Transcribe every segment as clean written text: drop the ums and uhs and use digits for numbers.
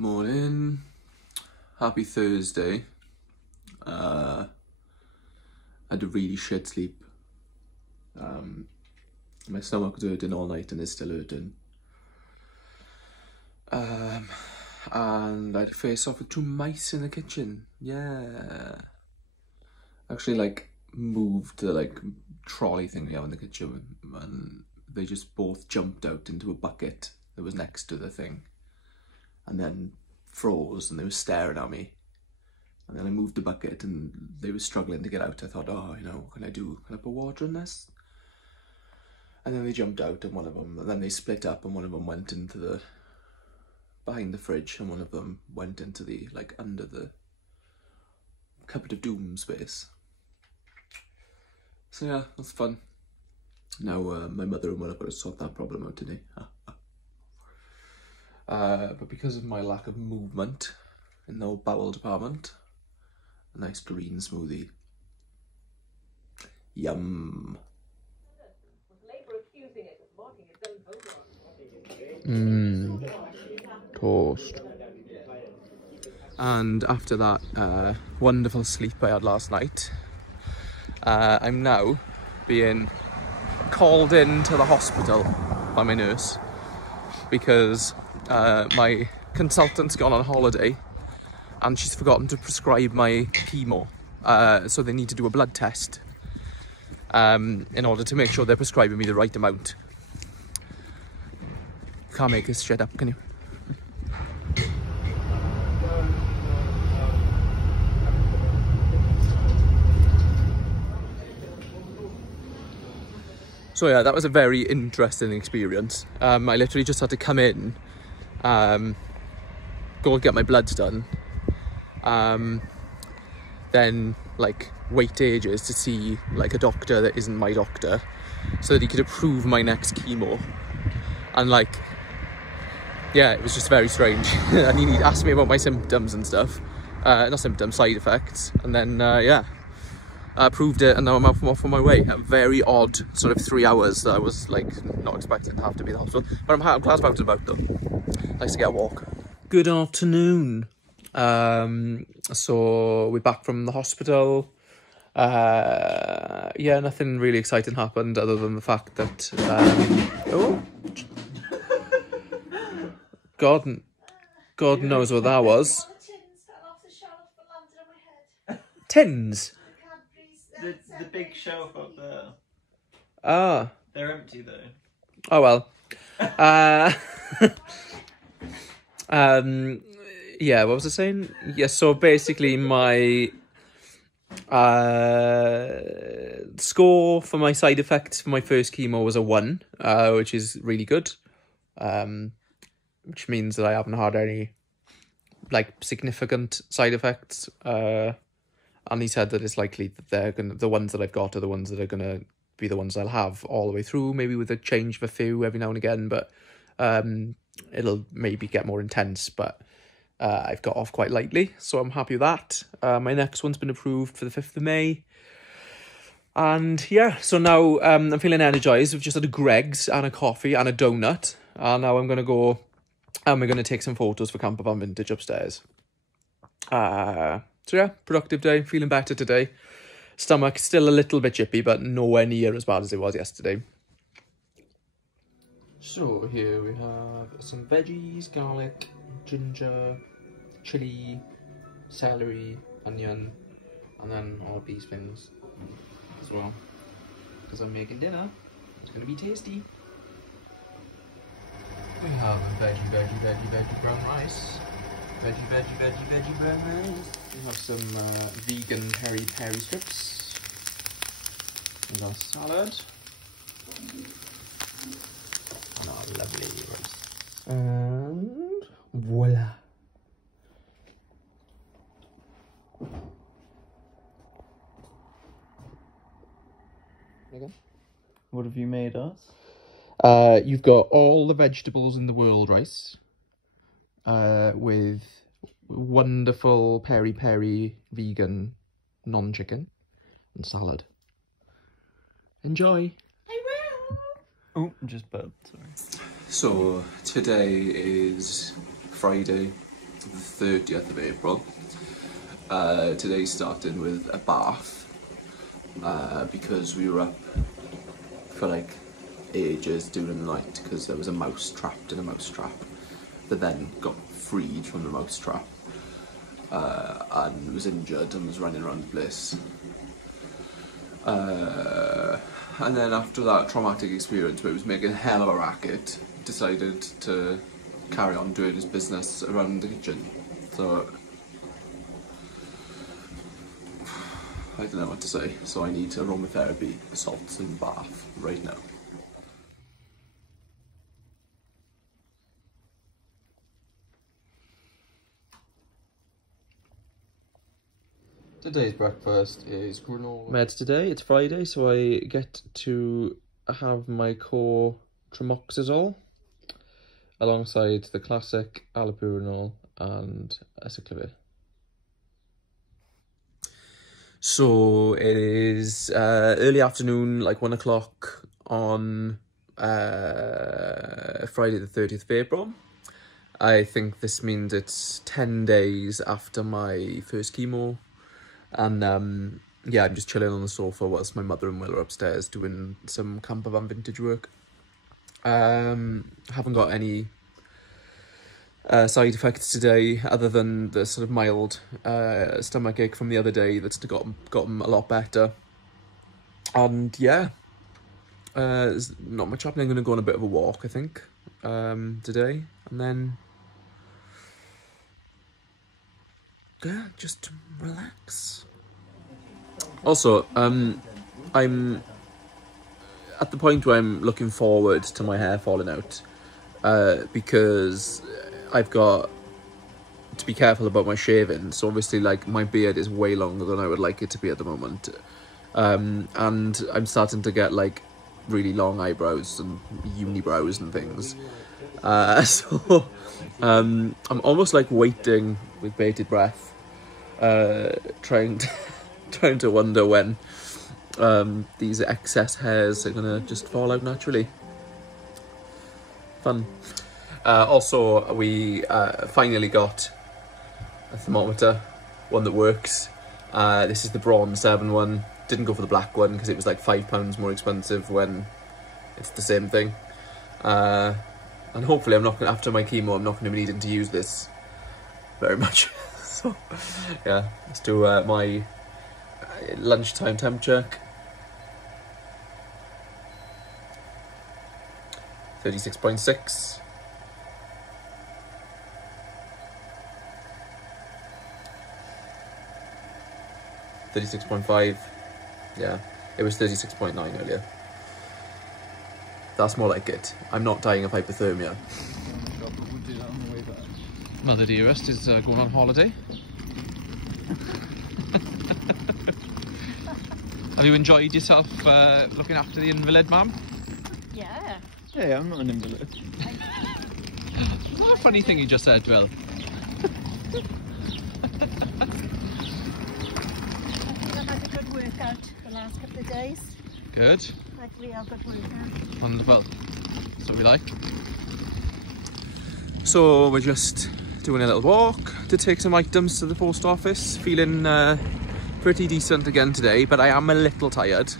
Morning. Happy Thursday. Had a really shit sleep. My stomach was hurting all night and it's still hurting. And I had to face off with 2 mice in the kitchen. Yeah. Actually, moved the trolley thing we have in the kitchen, and they just both jumped out into a bucket that was next to the thing, and then froze, and they were staring at me. And then I moved the bucket, and they were struggling to get out. I thought, oh, what can I do? Can I put water in this? And then they jumped out, and then they split up, and one of them went into behind the fridge, and one of them went into the, under the cupboard of doom space. So yeah, that's fun. Now my mother and will have got to sort that problem out today. But because of my lack of movement in the old bowel department, a nice green smoothie. Yum. Toast. And after that wonderful sleep I had last night, I'm now being called into the hospital by my nurse because my consultant's gone on holiday and she's forgotten to prescribe my chemo. So they need to do a blood test in order to make sure they're prescribing me the right amount. Can't make this shit up, can you? So yeah, that was a very interesting experience. I literally just had to come in, go and get my bloods done, then wait ages to see a doctor that isn't my doctor so that he could approve my next chemo. And yeah, it was just very strange. And he asked me about my symptoms and stuff, not symptoms, side effects, and then yeah, I approved it, and now I'm off on my way. A very odd sort of 3 hours that I was not expecting to have to be in the hospital, but I'm glad about it though. Nice to get a walk. Good afternoon. So we're back from the hospital. Yeah, nothing really exciting happened other than the fact that oh, God knows what that was. Tins. The big shelf up there. Ah. They're empty though. Oh well. Yeah, what was I saying? Yeah, so basically my score for my side effects for my first chemo was a 1, which is really good. Which means that I haven't had any significant side effects. And he said that it's likely that the ones that I've got are the ones that are gonna be the ones I'll have all the way through, maybe with a change of a few every now and again, but it'll maybe get more intense, but I've got off quite lightly, so I'm happy with that. My next one's been approved for the 5th of May. And yeah, so now I'm feeling energized. We've just had a Greg's and a coffee and a donut. And now I'm going to go and we're going to take some photos for Camper Van Vintage upstairs. So yeah, productive day, feeling better today. Stomach still a little bit chippy, but nowhere near as bad as it was yesterday. So here we have some veggies, garlic, ginger, chilli, celery, onion, and then all these things as well. Because I'm making dinner, it's going to be tasty. We have a veggie brown rice. Veggie brown rice. We have some vegan peri strips. We got a salad. And our lovely rice. And voila. Again? What have you made us? You've got all the vegetables in the world rice. With wonderful peri vegan non-chicken and salad. Enjoy. I will. Oh, just burped, sorry. So today is Friday, for the 30th of April. Today started with a bath because we were up for like ages during the night because there was a mouse trapped in a mouse trap that then got freed from the mouse trap and was injured and was running around the place. And then after that traumatic experience where he was making a hell of a racket, decided to carry on doing his business around the kitchen. So I don't know what to say, so I need aromatherapy, salts and bath right now. Today's breakfast is granola. Meds today, it's Friday, so I get to have my core tremoxazole alongside the classic allopurinol and acyclovir. So it is early afternoon, like 1 o'clock on Friday the 30th of April. I think this means it's 10 days after my first chemo. And yeah, I'm just chilling on the sofa whilst my mother and Will are upstairs doing some camper van vintage work. Haven't got any side effects today other than the sort of mild stomach ache from the other day that's gotten a lot better. And yeah, there's not much happening. I'm going to go on a bit of a walk, I think, today, and then yeah, just relax. Also, I'm at the point where I'm looking forward to my hair falling out, because I've got to be careful about my shaving. So obviously, like, my beard is way longer than I would like it to be at the moment, and I'm starting to get like really long eyebrows and unibrows and things. So I'm almost like waiting with bated breath, trying to wonder when these excess hairs are gonna just fall out naturally. Fun. Also, we finally got a thermometer, one that works. This is the Braun 7 one. Didn't go for the black one because it was like £5 more expensive when it's the same thing. And hopefully I'm not gonna, after my chemo, I'm not going to be needing to use this very much. So yeah, let's do my lunchtime temp check. 36.6. 36.5. Yeah, it was 36.9 earlier. That's more like it. I'm not dying of hypothermia. Mother Dearest is going on holiday. Have you enjoyed yourself looking after the invalid, ma'am? Yeah. Hey, I'm not an invalid. What a funny thing you just said, Will. I've had a good workout the last couple of days. Good. Like real good workout. Wonderful. That's what we like. So we're just doing a little walk to take some items to the post office. Feeling pretty decent again today, but I am a little tired.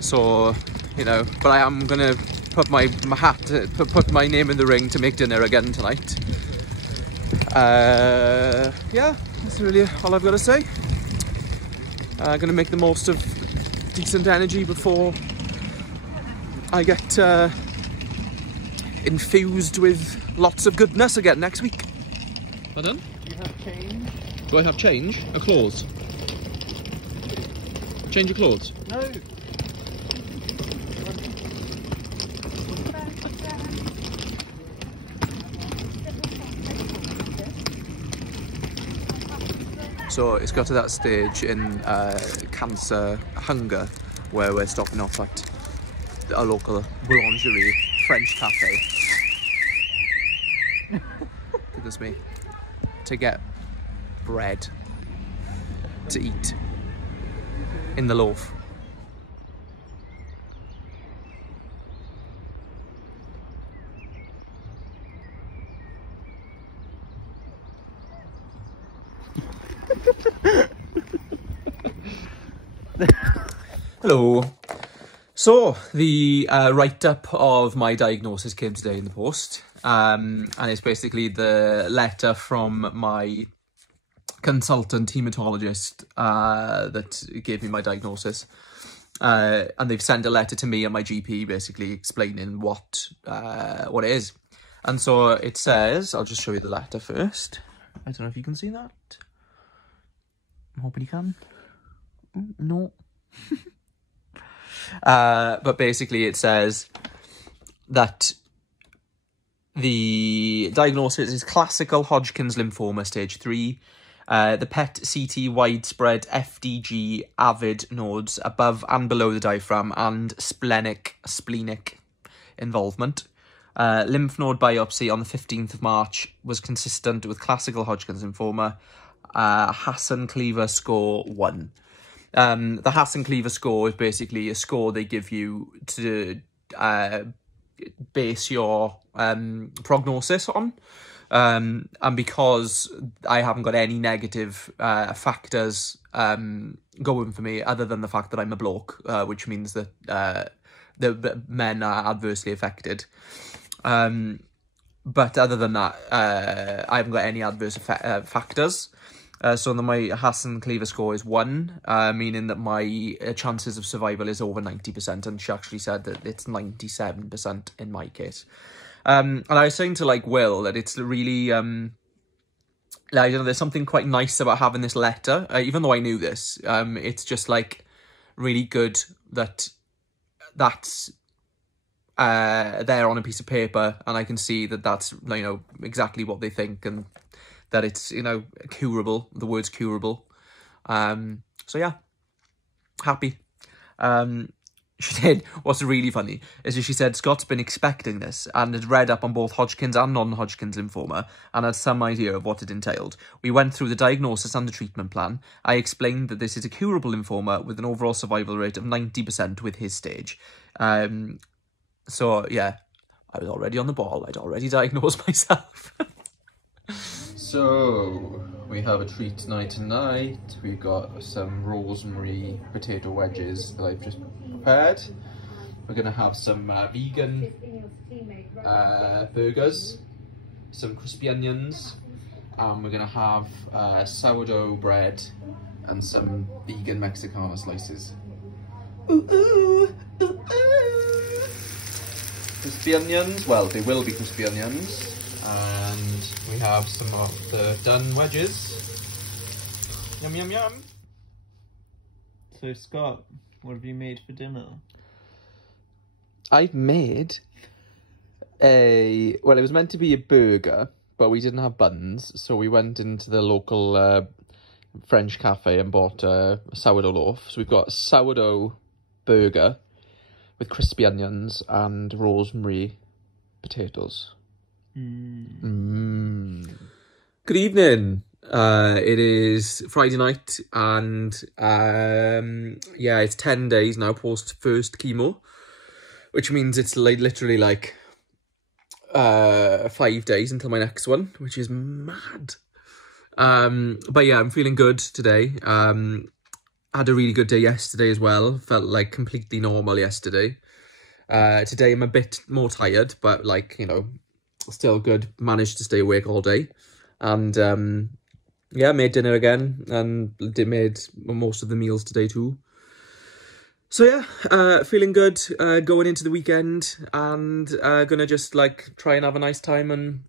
So, you know, but I am gonna put my hat, put my name in the ring to make dinner again tonight. Yeah, that's really all I've got to say. Gonna make the most of decent energy before I get infused with lots of goodness again next week. Well done? Do you have change? Do I have change? A clause? Change your clothes? No. So it's got to that stage in cancer hunger where we're stopping off at a local boulangerie French cafe. Goodness me. To get bread to eat in the loaf. Hello. So, the write-up of my diagnosis came today in the post. And it's basically the letter from my consultant hematologist that gave me my diagnosis. And they've sent a letter to me and my GP basically explaining what it is. And so it says, I'll just show you the letter first. I don't know if you can see that. I'm hoping you can. No. But basically it says that the diagnosis is classical Hodgkin's lymphoma stage 3. The PET-CT widespread FDG avid nodes above and below the diaphragm and splenic involvement. Lymph node biopsy on the 15th of March was consistent with classical Hodgkin's lymphoma. Hassan-Cleaver score 1. The Hassan-Cleaver score is basically a score they give you to base your prognosis on. And because I haven't got any negative factors going for me other than the fact that I'm a bloke, which means that the men are adversely affected. But other than that, I haven't got any adverse factors. So my Hassan-Cleaver score is 1, meaning that my chances of survival is over 90%, and she actually said that it's 97% in my case. And I was saying to, like, Will that it's really, like, you know, there's something quite nice about having this letter, even though I knew this. It's just, like, really good that that's there on a piece of paper, and I can see that that's, you know, exactly what they think, and that it's, you know, curable. The word's curable. So yeah, happy. She did. What's really funny is that she said Scott's been expecting this and had read up on both Hodgkin's and non-Hodgkin's lymphoma and had some idea of what it entailed. We went through the diagnosis and the treatment plan. I explained that this is a curable lymphoma with an overall survival rate of 90% with his stage. So yeah, I was already on the ball. I'd already diagnosed myself. So, we have a treat tonight. We've got some rosemary potato wedges that I've just prepared. We're going to have some vegan burgers, some crispy onions, and we're going to have sourdough bread and some vegan Mexicana slices. Ooh, ooh, ooh, ooh. Crispy onions, well, they will be crispy onions. And we have some of the done wedges. Yum, yum, yum. So, Scott, what have you made for dinner? I've made well, it was meant to be a burger, but we didn't have buns, so we went into the local French cafe and bought a sourdough loaf. So we've got a sourdough burger with crispy onions and rosemary potatoes. Good evening. It is Friday night, and yeah, it's 10 days now post first chemo, which means it's like literally like 5 days until my next one, which is mad. But yeah, I'm feeling good today. Had a really good day yesterday as well. Felt like completely normal yesterday. Today I'm a bit more tired, but like, you know, still good. Managed to stay awake all day, and yeah, made dinner again and made most of the meals today too. So yeah, feeling good going into the weekend, and gonna just like try and have a nice time and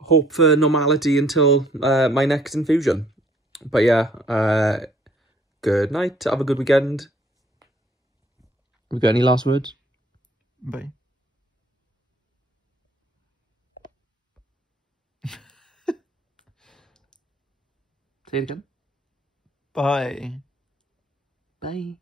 hope for normality until my next infusion. But yeah, good night. Have a good weekend. We got any last words? Bye. Say it again. Bye. Bye.